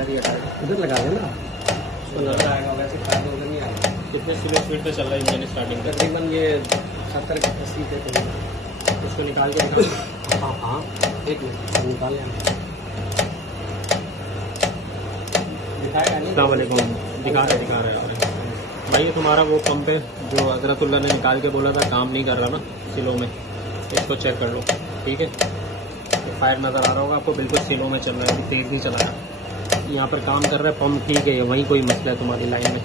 इधर लगा देना, उसको नजर आएगा, वैसे खाद वगैरह नहीं आएगा। कितने स्पीड पे चल रहा है इंजन स्टार्टिंग का? तकरीबन ये 70 के 80 पे करीब। उसको निकाल के दिखा। हाँ हाँ, एक मिनट निकाल लें। दिखाएगा नहीं? अस्सलामुअलैकुम। दिखा रहे हैं भाई। ये तुम्हारा वो पंप है जो हजरतुल्लाह ने निकाल के बोला था, काम नहीं कर रहा ना सिलों में, इसको चेक कर लो, ठीक है। तो फायर नज़र आ रहा होगा आपको, बिल्कुल सिलों में चल रहा है, अभी तेज़ नहीं चला रहा। यहाँ पर काम कर रहा है पंप, ठीक है, वहीं कोई मसला है तुम्हारी लाइन में।